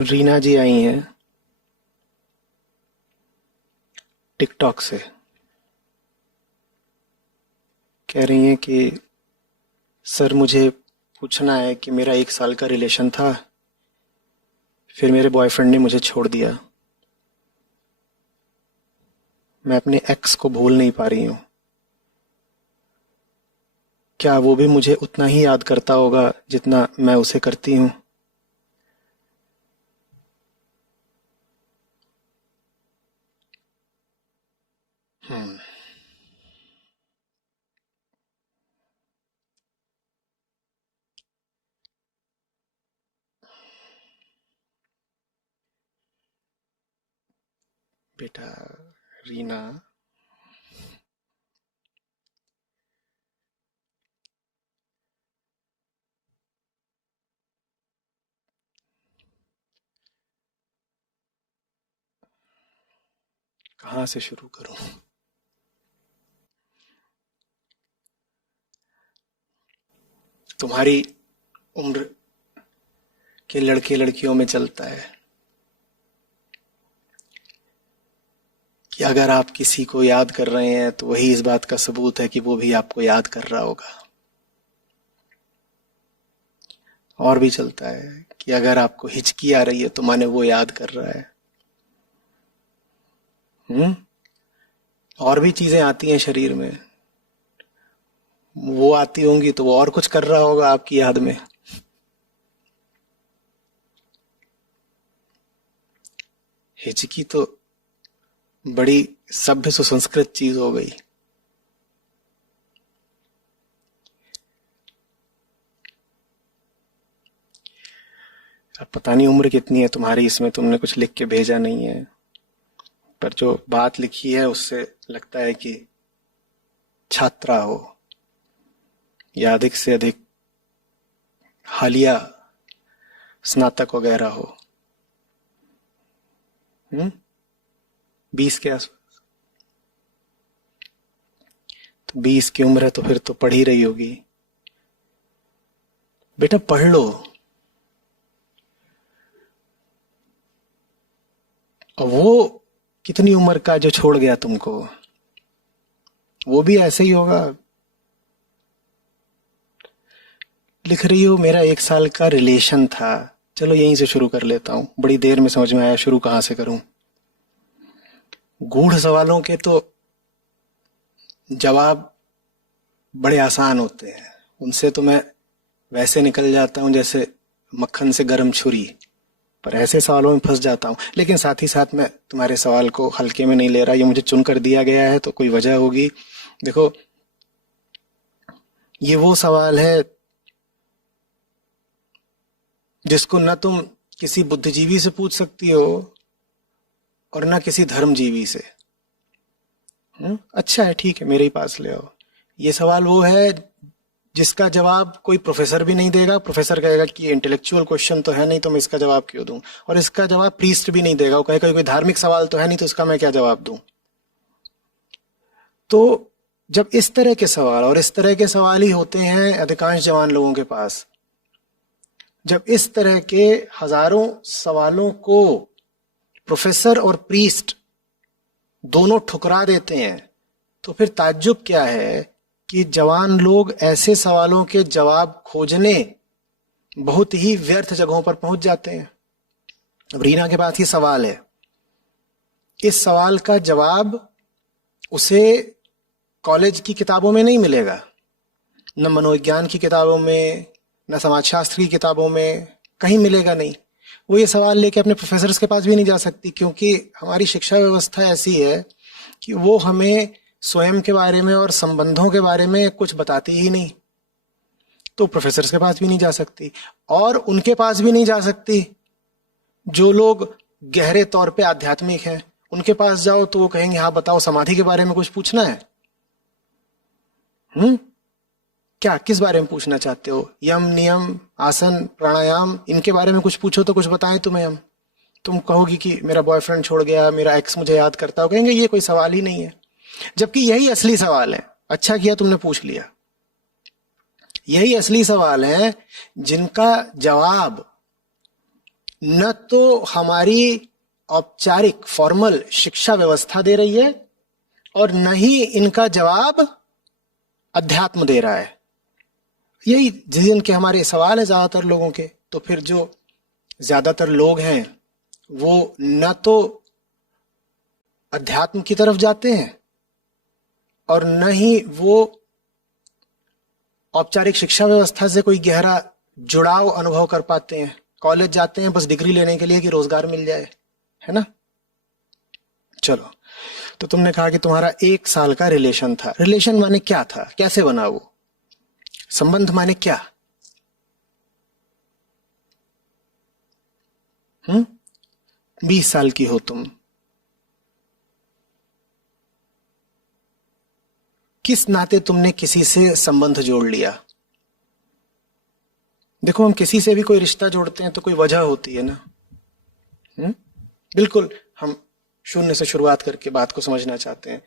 रीना जी आई हैं टिकटॉक से। कह रही हैं कि सर मुझे पूछना है कि मेरा 1 साल का रिलेशन था, फिर मेरे बॉयफ्रेंड ने मुझे छोड़ दिया। मैं अपने एक्स को भूल नहीं पा रही हूँ। क्या वो भी मुझे उतना ही याद करता होगा जितना मैं उसे करती हूँ? बेटा, रीना, कहाँ से शुरू करूँ? तुम्हारी उम्र के लड़के लड़कियों में चलता है कि अगर आप किसी को याद कर रहे हैं तो वही इस बात का सबूत है कि वो भी आपको याद कर रहा होगा। और भी चलता है कि अगर आपको हिचकी आ रही है तो माने वो याद कर रहा है। हम्म। और भी चीजें आती हैं शरीर में, वो आती होंगी तो वो और कुछ कर रहा होगा आपकी याद में। हिचकी तो बड़ी सभ्य सुसंस्कृत चीज हो गई। अब पता नहीं उम्र कितनी है तुम्हारी, इसमें तुमने कुछ लिख के भेजा नहीं है, पर जो बात लिखी है उससे लगता है कि छात्रा हो या अधिक से अधिक हालिया स्नातक वगैरह हो। हम्म। 20 के आस, तो 20 की उम्र है तो फिर तो पढ़ ही रही होगी। बेटा पढ़ लो। और वो कितनी उम्र का जो छोड़ गया तुमको, वो भी ऐसे ही होगा। लिख रही हो मेरा 1 साल का रिलेशन था। चलो यहीं से शुरू कर लेता हूँ, बड़ी देर में समझ में आया शुरू कहाँ से करूँ। गूढ़ सवालों के तो जवाब बड़े आसान होते हैं, उनसे तो मैं वैसे निकल जाता हूँ जैसे मक्खन से गर्म छुरी। पर ऐसे सवालों में फंस जाता हूँ। लेकिन साथ ही साथ मैं तुम्हारे सवाल को हल्के में नहीं ले रहा, ये मुझे चुन कर दिया गया है तो कोई वजह होगी। देखो, ये वो सवाल है जिसको न तुम किसी बुद्धिजीवी से पूछ सकती हो और न किसी धर्मजीवी से। अच्छा है, ठीक है, मेरे ही पास ले आओ। ये सवाल वो है जिसका जवाब कोई प्रोफेसर भी नहीं देगा। प्रोफेसर कहेगा कि ये इंटेलेक्चुअल क्वेश्चन तो है नहीं, तो मैं इसका जवाब क्यों दूं। और इसका जवाब प्रीस्ट भी नहीं देगा, वो कहेगा कोई धार्मिक सवाल तो है नहीं, तो इसका मैं क्या जवाब दूं। तो जब इस तरह के सवाल, और इस तरह के सवाल ही होते हैं अधिकांश जवान लोगों के पास, जब इस तरह के हजारों सवालों को प्रोफेसर और प्रीस्ट दोनों ठुकरा देते हैं, तो फिर ताज्जुब क्या है कि जवान लोग ऐसे सवालों के जवाब खोजने बहुत ही व्यर्थ जगहों पर पहुंच जाते हैं। अब रीना के पास ये सवाल है, इस सवाल का जवाब उसे कॉलेज की किताबों में नहीं मिलेगा, न मनोविज्ञान की किताबों में, न समाजशास्त्र की किताबों में, कहीं मिलेगा नहीं। वो ये सवाल लेके अपने प्रोफेसर्स के पास भी नहीं जा सकती, क्योंकि हमारी शिक्षा व्यवस्था ऐसी है कि वो हमें स्वयं के बारे में और संबंधों के बारे में कुछ बताती ही नहीं। तो प्रोफेसर्स के पास भी नहीं जा सकती, और उनके पास भी नहीं जा सकती जो लोग गहरे तौर पे आध्यात्मिक हैं। उनके पास जाओ तो वो कहेंगे हाँ बताओ, समाधि के बारे में कुछ पूछना है। हम्म। क्या, किस बारे में पूछना चाहते हो? यम नियम आसन प्राणायाम, इनके बारे में कुछ पूछो तो कुछ बताएं तुम्हें हम। तुम कहोगी कि मेरा बॉयफ्रेंड छोड़ गया, मेरा एक्स मुझे याद करता हो, कहेंगे ये कोई सवाल ही नहीं है। जबकि यही असली सवाल है। अच्छा किया तुमने पूछ लिया। यही असली सवाल है जिनका जवाब न तो हमारी औपचारिक फॉर्मल शिक्षा व्यवस्था दे रही है और न ही इनका जवाब अध्यात्म दे रहा है। यही जिनके हमारे सवाल है ज्यादातर लोगों के। तो फिर जो ज्यादातर लोग हैं वो न तो अध्यात्म की तरफ जाते हैं और न ही वो औपचारिक शिक्षा व्यवस्था से कोई गहरा जुड़ाव अनुभव कर पाते हैं। कॉलेज जाते हैं बस डिग्री लेने के लिए कि रोजगार मिल जाए, है ना। चलो, तो तुमने कहा कि तुम्हारा 1 साल का रिलेशन था। रिलेशन माने क्या था, कैसे बना वो संबंध, माने क्या? 20 साल की हो तुम, किस नाते तुमने किसी से संबंध जोड़ लिया? देखो, हम किसी से भी कोई रिश्ता जोड़ते हैं तो कोई वजह होती है ना। बिल्कुल, हम शून्य से शुरुआत करके बात को समझना चाहते हैं।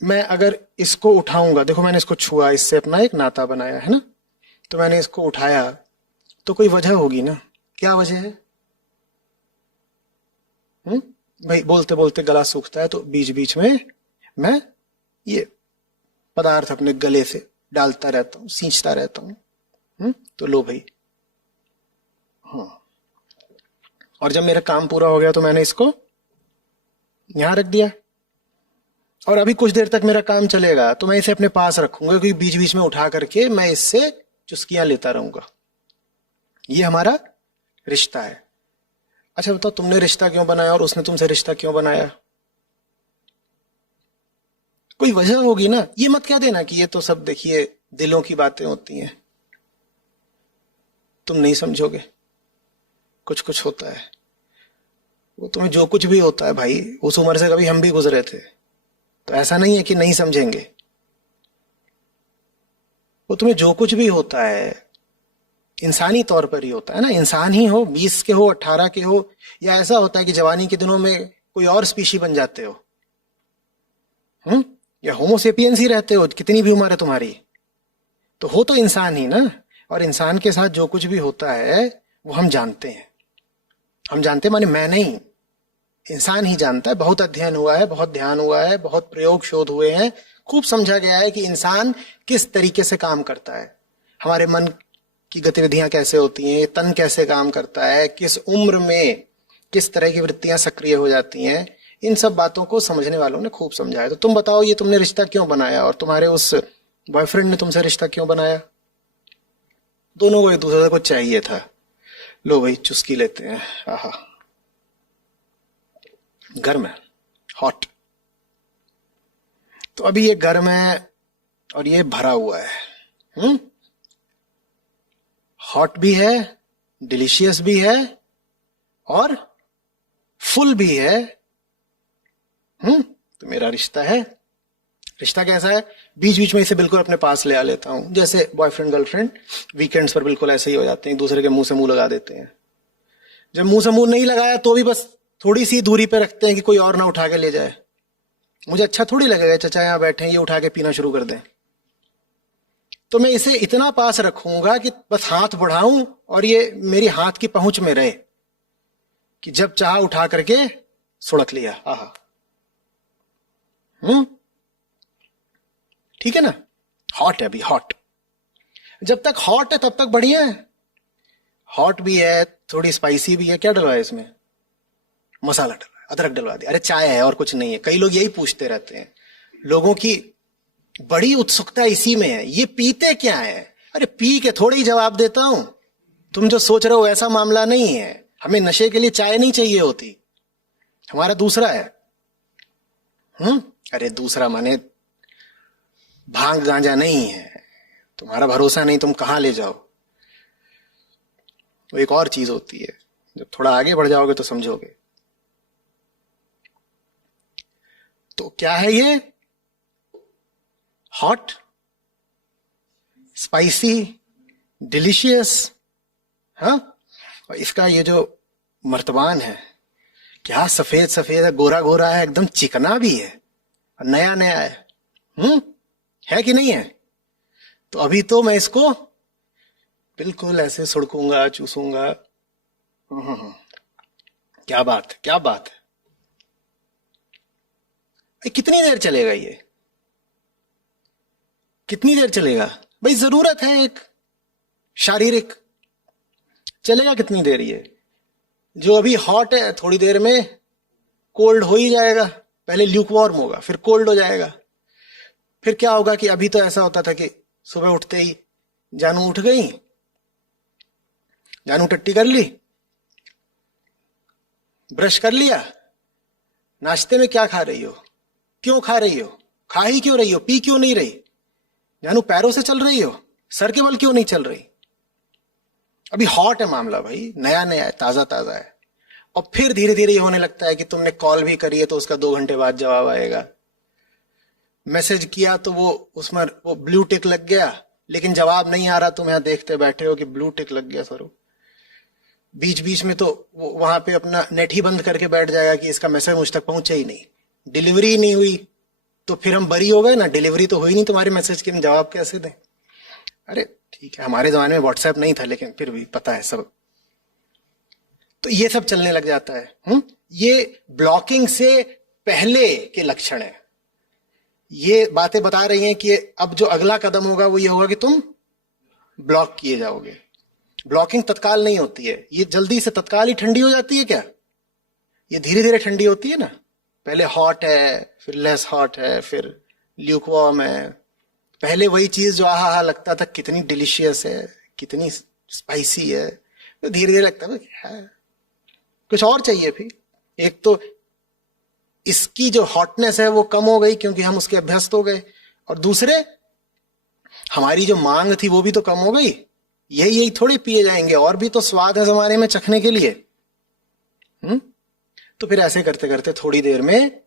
मैं अगर इसको उठाऊंगा, देखो मैंने इसको छुआ, इससे अपना एक नाता बनाया है ना, तो मैंने इसको उठाया तो कोई वजह होगी ना। क्या वजह है? भाई बोलते बोलते गला सूखता है तो बीच बीच में मैं ये पदार्थ अपने गले से डालता रहता हूं, सींचता रहता हूं। तो लो भाई, हाँ। और जब मेरा काम पूरा हो गया तो मैंने इसको यहां रख दिया, और अभी कुछ देर तक मेरा काम चलेगा तो मैं इसे अपने पास रखूंगा, क्योंकि बीच बीच में उठा करके मैं इससे चुस्कियां लेता रहूंगा। ये हमारा रिश्ता है। अच्छा बताओ, तुमने रिश्ता क्यों बनाया और उसने तुमसे रिश्ता क्यों बनाया? कोई वजह होगी ना। ये मत कह देना कि ये तो सब देखिए दिलों की बातें होती हैं, तुम नहीं समझोगे। कुछ कुछ होता है, वो तुम्हें जो कुछ भी होता है भाई, उस उम्र से कभी हम भी गुजरे थे, तो ऐसा नहीं है कि नहीं समझेंगे। वो तुम्हें जो कुछ भी होता है इंसानी तौर पर ही होता है ना। इंसान ही हो, 20 के हो, 18 के हो, या ऐसा होता है कि जवानी के दिनों में कोई और स्पीशी बन जाते हो, या होमोसेपियंस ही रहते हो, कितनी भी उम्र है तुम्हारी, तो हो तो इंसान ही ना। और इंसान के साथ जो कुछ भी होता है वो हम जानते हैं। हम जानते माने मैं नहीं, इंसान ही जानता है। बहुत अध्ययन हुआ है, बहुत ध्यान हुआ है, बहुत प्रयोग शोध हुए हैं, खूब समझा गया है कि इंसान किस तरीके से काम करता है, हमारे मन की गतिविधियां कैसे होती हैं, तन कैसे काम करता है, किस उम्र में किस तरह की वृत्तियां सक्रिय हो जाती हैं। इन सब बातों को समझने वालों ने खूब समझा है। तो तुम बताओ, ये तुमने रिश्ता क्यों बनाया और तुम्हारे उस बॉयफ्रेंड ने तुमसे रिश्ता क्यों बनाया? दोनों को एक दूसरे को चाहिए था। लो भाई, चुस्की लेते हैं। आहा, गर्म है, हॉट। तो अभी ये गर्म है और ये भरा हुआ है। हॉट भी है, डिलीशियस भी है और फुल भी है। तो मेरा रिश्ता है। रिश्ता कैसा है? बीच बीच में इसे बिल्कुल अपने पास ले आ लेता हूं, जैसे बॉयफ्रेंड गर्लफ्रेंड वीकेंड्स पर बिल्कुल ऐसे ही हो जाते हैं, एक दूसरे के मुंह से मुंह लगा देते हैं। जब मुंह से मुंह नहीं लगाया तो भी बस थोड़ी सी दूरी पे रखते हैं कि कोई और ना उठा के ले जाए। मुझे अच्छा थोड़ी लगेगा चचा यहां बैठे हैं, ये उठा के पीना शुरू कर दें। तो मैं इसे इतना पास रखूंगा कि बस हाथ बढ़ाऊं और ये मेरी हाथ की पहुंच में रहे, कि जब चाह उठा करके सुड़क लिया। आहा, ठीक है ना। हॉट है अभी, हॉट। जब तक हॉट है तब तक बढ़िया है। हॉट भी है, थोड़ी स्पाइसी भी है। क्या डलवा है इसमें? मसाला डलवा है, अदरक डलवा दिया। अरे चाय है और कुछ नहीं है। कई लोग यही पूछते रहते हैं, लोगों की बड़ी उत्सुकता इसी में है, ये पीते क्या है? अरे पी के थोड़ी जवाब देता हूं। तुम जो सोच रहे हो ऐसा मामला नहीं है। हमें नशे के लिए चाय नहीं चाहिए होती, हमारा दूसरा है। अरे दूसरा माने भांग गांजा नहीं है। तुम्हारा भरोसा नहीं, तुम कहां ले जाओ। वो एक और चीज होती है, जब थोड़ा आगे बढ़ जाओगे तो समझोगे। तो क्या है ये? Hot, spicy, delicious. हाँ, और इसका ये जो मर्तबान है, क्या सफेद सफेद है, गोरा गोरा है, एकदम चिकना भी है और नया नया है कि नहीं है? तो अभी तो मैं इसको बिल्कुल ऐसे सुड़कूंगा, चूसूंगा, हम्म, क्या बात है, क्या बात है। कितनी देर चलेगा ये, कितनी देर चलेगा भाई? जरूरत है एक शारीरिक, चलेगा कितनी देर ये? जो अभी हॉट है थोड़ी देर में कोल्ड हो ही जाएगा। पहले ल्यूक वार्म होगा, फिर कोल्ड हो जाएगा। फिर क्या होगा कि अभी तो ऐसा होता था कि सुबह उठते ही जानू उठ गई, जानू टट्टी कर ली, ब्रश कर लिया, नाश्ते में क्या खा रही हो, क्यों खा रही हो, खा ही क्यों रही हो, पी क्यों नहीं रही, जानू पैरों से चल रही हो, सर के बल क्यों नहीं चल रही? अभी हॉट है मामला भाई, नया नया है, ताजा ताजा है। और फिर धीरे धीरे ये होने लगता है कि तुमने कॉल भी करी है तो उसका 2 घंटे बाद जवाब आएगा, मैसेज किया तो वो उसमें वो ब्लू टिक लग गया, लेकिन जवाब नहीं आ रहा, तुम यहां देखते बैठे हो कि ब्लू टिक लग गया सर। बीच बीच में तो वो वहां पे अपना नेट ही बंद करके बैठ जाएगा कि इसका मैसेज मुझ तक पहुंचे ही नहीं, डिलीवरी ही नहीं हुई। तो फिर हम बरी हो गए ना, डिलीवरी तो हुई नहीं तुम्हारे मैसेज की, हम जवाब कैसे दें? अरे ठीक है, हमारे जमाने में व्हाट्सएप नहीं था, लेकिन फिर भी पता है सब। तो ये सब चलने लग जाता है। ये ब्लॉकिंग से पहले के लक्षण है। ये बातें बता रही हैं कि अब जो अगला कदम होगा वो ये होगा कि तुम ब्लॉक किए जाओगे। ब्लॉकिंग तत्काल नहीं होती है, ये जल्दी से तत्काल ही ठंडी हो जाती है क्या? ये धीरे धीरे ठंडी होती है ना। पहले हॉट है, फिर लेस हॉट है, फिर ल्यूकवार्म है। पहले वही चीज जो आहा लगता था कितनी डिलीशियस है, कितनी स्पाइसी है, तो धीरे धीरे लगता है कुछ और चाहिए। फिर एक तो इसकी जो हॉटनेस है वो कम हो गई क्योंकि हम उसके अभ्यस्त हो गए, और दूसरे हमारी जो मांग थी वो भी तो कम हो गई। यही यही थोड़ी पिए जाएंगे, और भी तो स्वाद है जमाने में चखने के लिए। तो फिर ऐसे करते करते थोड़ी देर में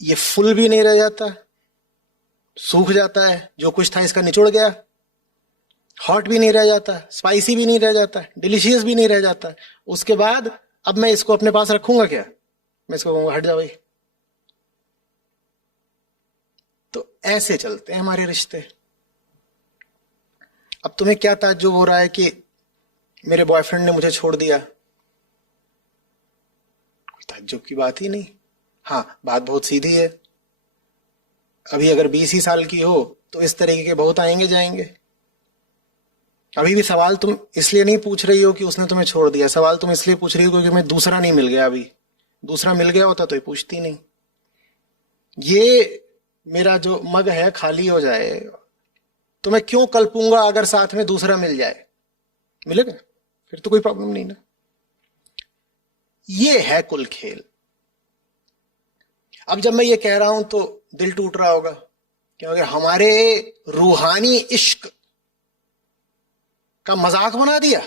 ये फुल भी नहीं रह जाता, सूख जाता है, जो कुछ था इसका निचुड़ गया। हॉट भी नहीं रह जाता, स्पाइसी भी नहीं रह जाता, डिलीशियस भी नहीं रह जाता। उसके बाद अब मैं इसको अपने पास रखूंगा क्या? मैं इसको कहूंगा हट जा भाई। तो ऐसे चलते हैं हमारे रिश्ते। अब तुम्हें क्या ताज्जुब हो रहा है कि मेरे बॉयफ्रेंड ने मुझे छोड़ दिया? कोई ताज्जुब की बात ही नहीं। हाँ, बात बहुत सीधी है। अभी अगर 20 ही साल की हो तो इस तरीके के बहुत आएंगे जाएंगे। अभी भी सवाल तुम इसलिए नहीं पूछ रही हो कि उसने तुम्हें छोड़ दिया, सवाल तुम इसलिए पूछ रही हो क्योंकि तुम्हें दूसरा नहीं मिल गया। अभी दूसरा मिल गया होता तो ये पूछती नहीं। ये मेरा जो मग है खाली हो जाए तो मैं क्यों कल्पूंगा अगर साथ में दूसरा मिल जाए? मिलेगा फिर तो कोई प्रॉब्लम नहीं ना। ये है कुल खेल। अब जब मैं ये कह रहा हूं तो दिल टूट रहा होगा, क्योंकि हमारे रूहानी इश्क का मजाक बना दिया,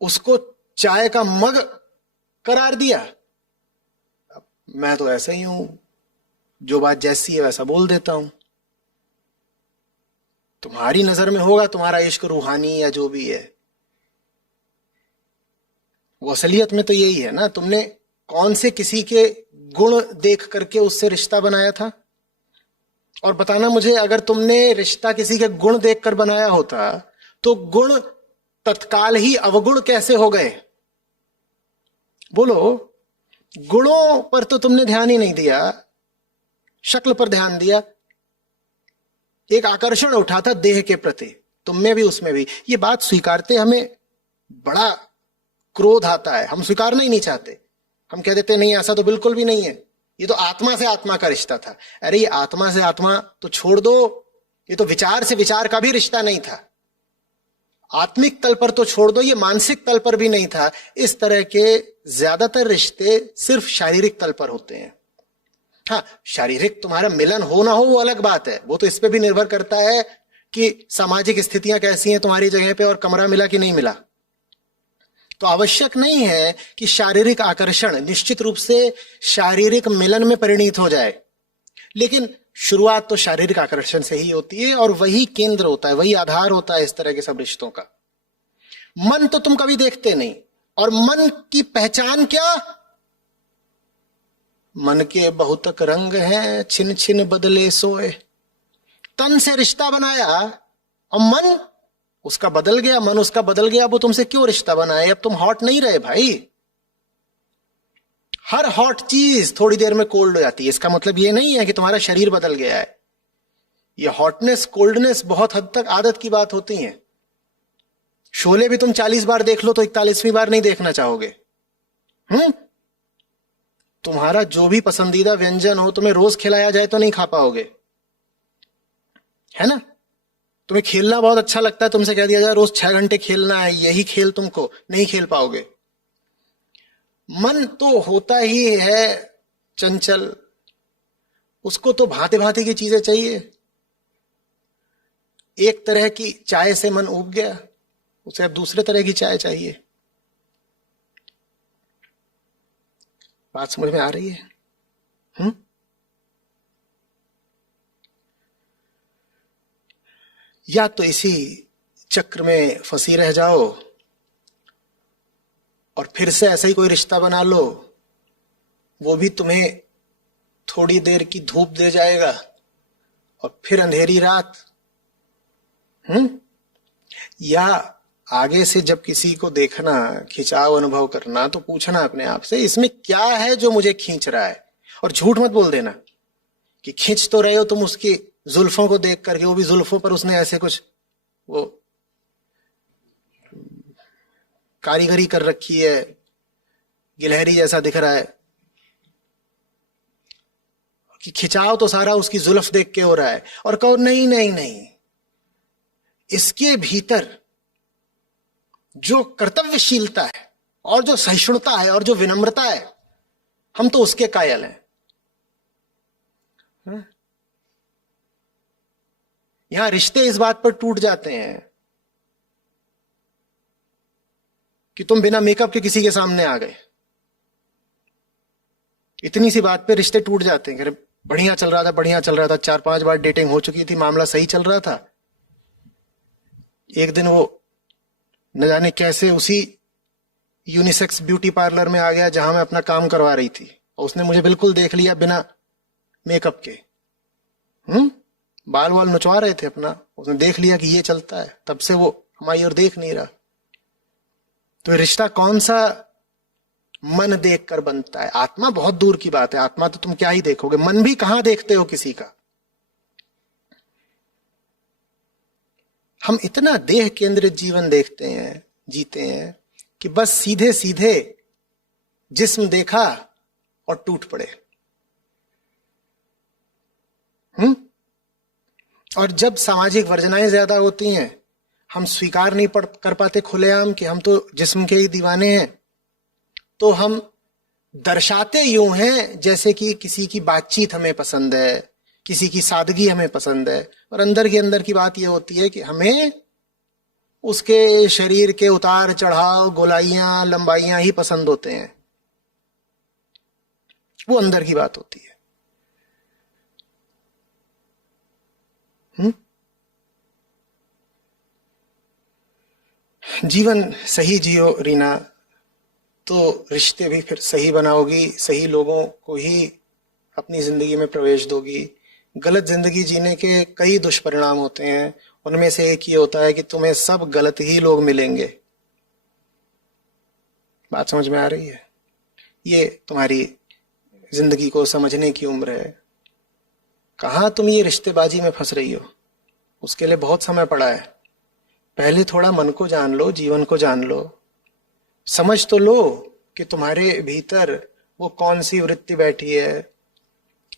उसको चाय का मग करार दिया। अब मैं तो ऐसा ही हूं, जो बात जैसी है वैसा बोल देता हूं। तुम्हारी नजर में होगा तुम्हारा इश्क रूहानी या जो भी है, वो असलियत में तो यही है ना। तुमने कौन से किसी के गुण देख करके उससे रिश्ता बनाया था? और बताना मुझे, अगर तुमने रिश्ता किसी के गुण देखकर बनाया होता तो गुण तत्काल ही अवगुण कैसे हो गए? बोलो। गुणों पर तो तुमने ध्यान ही नहीं दिया, शक्ल पर ध्यान दिया। एक आकर्षण उठा था देह के प्रति, तुम में भी उसमें भी। ये बात स्वीकारते हमें बड़ा क्रोध आता है, हम स्वीकारना ही नहीं चाहते। हम कह देते नहीं, ऐसा तो बिल्कुल भी नहीं है, ये तो आत्मा से आत्मा का रिश्ता था। अरे ये आत्मा से आत्मा तो छोड़ दो, ये तो विचार से विचार का भी रिश्ता नहीं था। आत्मिक तल पर तो छोड़ दो, ये मानसिक तल पर भी नहीं था। इस तरह के ज्यादातर रिश्ते सिर्फ शारीरिक तल पर होते हैं। हाँ, शारीरिक तुम्हारा मिलन हो ना हो वो अलग बात है, वो तो इस पे भी निर्भर करता है कि सामाजिक स्थितियां कैसी हैं तुम्हारी जगह पे और कमरा मिला कि नहीं मिला। तो आवश्यक नहीं है कि शारीरिक आकर्षण निश्चित रूप से शारीरिक मिलन में परिणित हो जाए, लेकिन शुरुआत तो शारीरिक आकर्षण से ही होती है, और वही केंद्र होता है, वही आधार होता है इस तरह के सब रिश्तों का। मन तो तुम कभी देखते नहीं, और मन की पहचान क्या? मन के बहुतक रंग हैं, छिन छिन बदले सोए। तन से रिश्ता बनाया और मन उसका बदल गया, मन उसका बदल गया, वो तुमसे क्यों रिश्ता बनाए? अब तुम हॉट नहीं रहे भाई। हर हॉट चीज थोड़ी देर में कोल्ड हो जाती है। इसका मतलब ये नहीं है कि तुम्हारा शरीर बदल गया है। ये हॉटनेस कोल्डनेस बहुत हद तक आदत की बात होती है। शोले भी तुम 40 बार देख लो तो 41वीं बार नहीं देखना चाहोगे। तुम्हारा जो भी पसंदीदा व्यंजन हो, तुम्हें रोज खिलाया जाए तो नहीं खा पाओगे, है ना? तुम्हें खेलना बहुत अच्छा लगता है, तुमसे कह दिया जाए रोज 6 घंटे खेलना है, यही खेल तुमको, नहीं खेल पाओगे। मन तो होता ही है चंचल, उसको तो भांति भांति की चीजें चाहिए। एक तरह की चाय से मन उब गया, उसे अब दूसरे तरह की चाय चाहिए। बात समझ में आ रही है? या तो इसी चक्र में फंसी रह जाओ और फिर से ऐसा ही कोई रिश्ता बना लो, वो भी तुम्हें थोड़ी देर की धूप दे जाएगा और फिर अंधेरी रात। या आगे से जब किसी को देखना, खिंचाव अनुभव करना, तो पूछना अपने आप से इसमें क्या है जो मुझे खींच रहा है। और झूठ मत बोल देना कि खींच तो रहे हो तुम उसकी जुल्फों को देख करके, वो भी जुल्फों पर उसने ऐसे कुछ वो कारीगरी कर रखी है, गिलहरी जैसा दिख रहा है, कि खिंचाव तो सारा उसकी जुल्फ देख के हो रहा है। और कहो नहीं नहीं नहीं, इसके भीतर जो कर्तव्यशीलता है और जो सहिष्णुता है और जो विनम्रता है, हम तो उसके कायल हैं। यहां रिश्ते इस बात पर टूट जाते हैं कि तुम बिना मेकअप के किसी के सामने आ गए, इतनी सी बात पे रिश्ते टूट जाते हैं। बढ़िया चल रहा था, बढ़िया चल रहा था, 4-5 बार डेटिंग हो चुकी थी, मामला सही चल रहा था। एक दिन वो न जाने कैसे उसी यूनिसेक्स ब्यूटी पार्लर में आ गया जहां मैं अपना काम करवा रही थी, और उसने मुझे बिल्कुल देख लिया बिना मेकअप के। बाल वाल नुचवा रहे थे अपना, उसने देख लिया कि ये चलता है, तब से वो हमारी ओर देख नहीं रहा। तो रिश्ता कौन सा मन देख कर बनता है? आत्मा बहुत दूर की बात है, आत्मा तो तुम क्या ही देखोगे, मन भी कहां देखते हो किसी का। हम इतना देह केंद्रित जीवन देखते हैं, जीते हैं, कि बस सीधे सीधे जिस्म देखा और टूट पड़े। और जब सामाजिक वर्जनाएं ज्यादा होती हैं, हम स्वीकार नहीं कर पाते खुलेआम कि हम तो जिस्म के ही दीवाने हैं, तो हम दर्शाते यूं हैं जैसे कि किसी की बातचीत हमें पसंद है, किसी की सादगी हमें पसंद है, और अंदर के अंदर की बात यह होती है कि हमें उसके शरीर के उतार चढ़ाव, गोलाइयां, लंबाइयां ही पसंद होते हैं। वो अंदर की बात होती है। जीवन सही जियो रीना, तो रिश्ते भी फिर सही बनाओगी, सही लोगों को ही अपनी जिंदगी में प्रवेश दोगी। गलत जिंदगी जीने के कई दुष्परिणाम होते हैं, उनमें से एक ही होता है कि तुम्हें सब गलत ही लोग मिलेंगे। बात समझ में आ रही है? ये तुम्हारी जिंदगी को समझने की उम्र है। कहाँ तुम ये रिश्तेबाजी में फंस रही हो? उसके लिए बहुत समय पड़ा है। पहले थोड़ा मन को जान लो, जीवन को जान लो, समझ तो लो कि तुम्हारे भीतर वो कौन सी वृत्ति बैठी है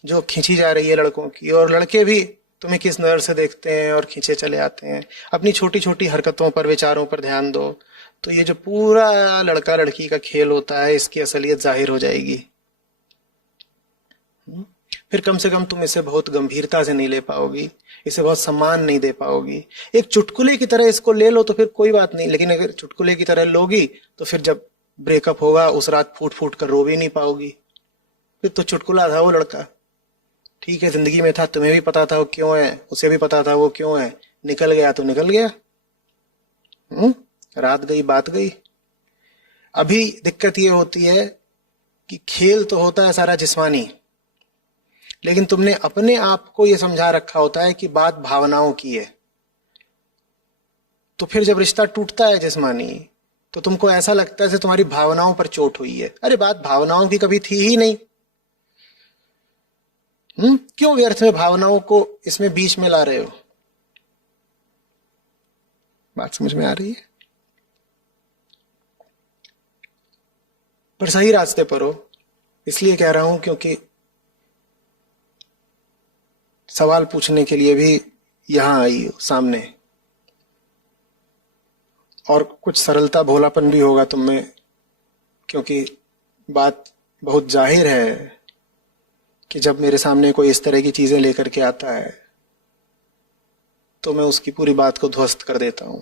जो खींची जा रही है लड़कों की, और लड़के भी तुम्हें किस नजर से देखते हैं और खींचे चले आते हैं। अपनी छोटी छोटी हरकतों पर, विचारों पर ध्यान दो, तो ये जो पूरा लड़का लड़की का खेल होता है, इसकी असलियत जाहिर हो जाएगी। फिर कम से कम तुम इसे बहुत गंभीरता से नहीं ले पाओगी, इसे बहुत सम्मान नहीं दे पाओगी। एक चुटकुले की तरह इसको ले लो तो फिर कोई बात नहीं, लेकिन अगर चुटकुले की तरह लोगी तो फिर जब ब्रेकअप होगा उस रात फूट फूट कर रो भी नहीं पाओगी। फिर तो चुटकुला था वो लड़का, ठीक है, जिंदगी में था, तुम्हें भी पता था वो क्यों है, उसे भी पता था वो क्यों है, निकल गया तो निकल गया। रात गई बात गई। अभी दिक्कत ये होती है कि खेल तो होता है सारा जिस्मानी, लेकिन तुमने अपने आप को यह समझा रखा होता है कि बात भावनाओं की है। तो फिर जब रिश्ता टूटता है जिस्मानी, तो तुमको ऐसा लगता है जैसे तुम्हारी भावनाओं पर चोट हुई है। अरे बात भावनाओं की कभी थी ही नहीं। क्यों व्यर्थ में भावनाओं को इसमें बीच में ला रहे हो? बात समझ में आ रही है? पर सही रास्ते पर हो। इसलिए कह रहा हूं क्योंकि सवाल पूछने के लिए भी यहां आई हो सामने, और कुछ सरलता भोलापन भी होगा तुम में, क्योंकि बात बहुत जाहिर है कि जब मेरे सामने कोई इस तरह की चीजें लेकर के आता है तो मैं उसकी पूरी बात को ध्वस्त कर देता हूं।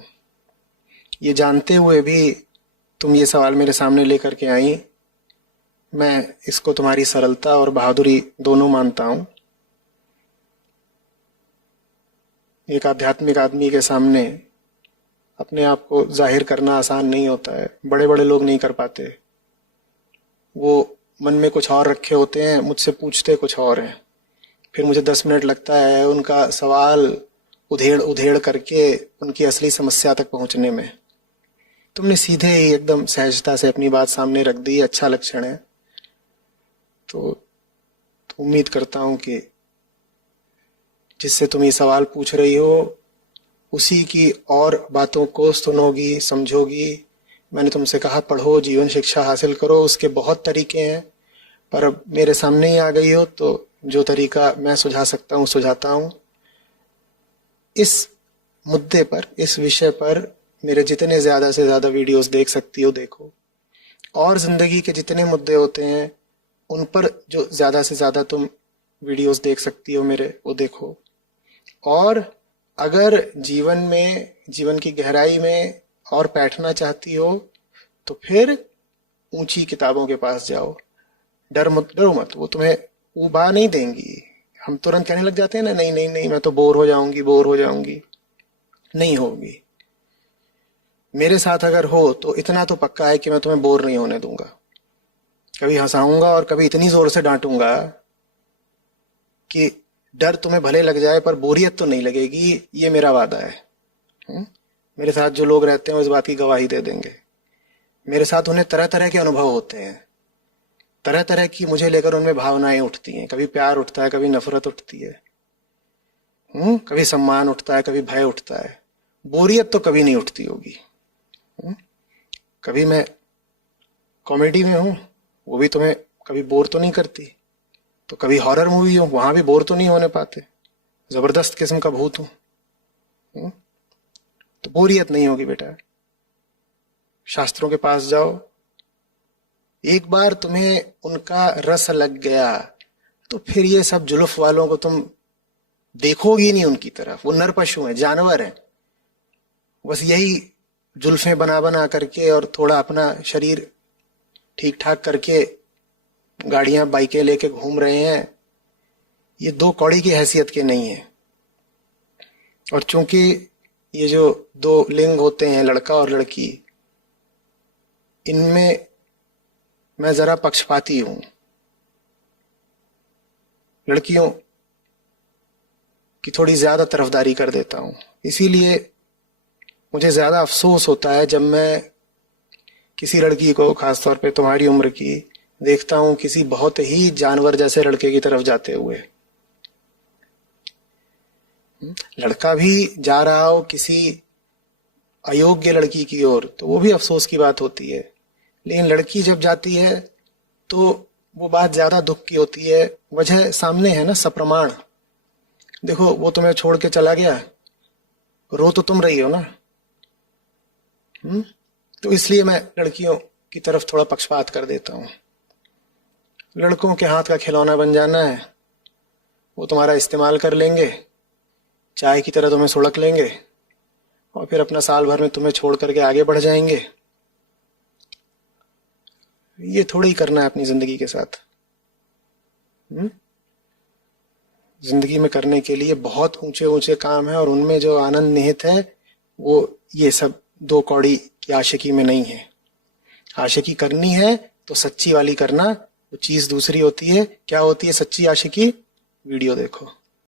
ये जानते हुए भी तुम ये सवाल मेरे सामने लेकर के आई, मैं इसको तुम्हारी सरलता और बहादुरी दोनों मानता हूं। एक आध्यात्मिक आदमी के सामने अपने आप को जाहिर करना आसान नहीं होता है। बड़े बड़े लोग नहीं कर पाते। वो मन में कुछ और रखे होते हैं, मुझसे पूछते कुछ और हैं। फिर मुझे 10 मिनट लगता है उनका सवाल उधेड़ उधेड़ करके उनकी असली समस्या तक पहुंचने में। तुमने सीधे ही एकदम सहजता से अपनी बात सामने रख दी, अच्छा लक्षण है। तो उम्मीद करता हूं कि जिससे तुम ये सवाल पूछ रही हो उसी की और बातों को सुनोगी, समझोगी। मैंने तुमसे कहा पढ़ो, जीवन शिक्षा हासिल करो, उसके बहुत तरीके हैं, पर अब मेरे सामने ही आ गई हो तो जो तरीका मैं सुझा सकता हूँ सुझाता हूँ। इस मुद्दे पर, इस विषय पर मेरे जितने ज्यादा से ज्यादा वीडियोस देख सकती हो देखो, और जिंदगी के जितने मुद्दे होते हैं उन पर जो ज्यादा से ज्यादा तुम वीडियोस देख सकती हो मेरे, वो देखो। और अगर जीवन में, जीवन की गहराई में और बैठना चाहती हो तो फिर ऊंची किताबों के पास जाओ। डरो मत, वो तुम्हें उबा नहीं देंगी। हम तुरंत कहने लग जाते हैं ना, नहीं नहीं नहीं मैं तो बोर हो जाऊंगी। नहीं होगी। मेरे साथ अगर हो तो इतना तो पक्का है कि मैं तुम्हें बोर नहीं होने दूंगा। कभी हंसाऊंगा और कभी इतनी जोर से डांटूंगा कि डर तुम्हें भले लग जाए पर बोरियत तो नहीं लगेगी। ये मेरा वादा है। मेरे साथ जो लोग रहते हैं वो इस बात की गवाही दे देंगे। मेरे साथ उन्हें तरह तरह के अनुभव होते हैं, तरह तरह की मुझे लेकर उनमें भावनाएं उठती हैं। कभी प्यार उठता है, कभी नफरत उठती है, कभी सम्मान उठता है, कभी भय उठता है। बोरियत तो कभी नहीं उठती होगी। कभी मैं कॉमेडी में हूं, वो भी तुम्हें कभी बोर तो नहीं करती। तो कभी हॉरर मूवी हूं, वहां भी बोर तो नहीं होने पाते। जबरदस्त किस्म का भूत हूं, तो बोरियत नहीं होगी बेटा। शास्त्रों के पास जाओ। एक बार तुम्हें उनका रस लग गया तो फिर ये सब जुल्फ वालों को तुम देखोगी नहीं उनकी तरफ। वो नर पशु हैं, जानवर हैं। बस यही जुल्फें बना बना करके और थोड़ा अपना शरीर ठीक ठाक करके गाड़ियां बाइकें लेके घूम रहे हैं। ये 2 कौड़ी की हैसियत के नहीं है। और चूंकि ये जो 2 लिंग होते हैं, लड़का और लड़की, इनमें मैं जरा पक्षपाती हूं। लड़कियों की थोड़ी ज्यादा तरफदारी कर देता हूं। इसीलिए मुझे ज्यादा अफसोस होता है जब मैं किसी लड़की को, खासतौर पे तुम्हारी उम्र की, देखता हूं किसी बहुत ही जानवर जैसे लड़के की तरफ जाते हुए। लड़का भी जा रहा हो किसी अयोग्य लड़की की ओर तो वो भी अफसोस की बात होती है। लेकिन लड़की जब जाती है तो वो बात ज्यादा दुख की होती है। वजह सामने है ना, सप्रमाण। देखो वो तुम्हें छोड़ के चला गया, रो तो तुम रही हो ना। तो इसलिए मैं लड़कियों की तरफ थोड़ा पक्षपात कर देता हूं। लड़कों के हाथ का खिलौना बन जाना है, वो तुम्हारा इस्तेमाल कर लेंगे, चाय की तरह तुम्हें सुड़क लेंगे और फिर अपना साल भर में तुम्हें छोड़ करके आगे बढ़ जाएंगे। ये थोड़ी ही करना है अपनी जिंदगी के साथ। जिंदगी में करने के लिए बहुत ऊंचे ऊंचे काम है और उनमें जो आनंद निहित है वो ये सब 2 कौड़ी की आशिकी में नहीं है। आशिकी करनी है तो सच्ची वाली करना। वो चीज दूसरी होती है। क्या होती है सच्ची आशिकी? वीडियो देखो।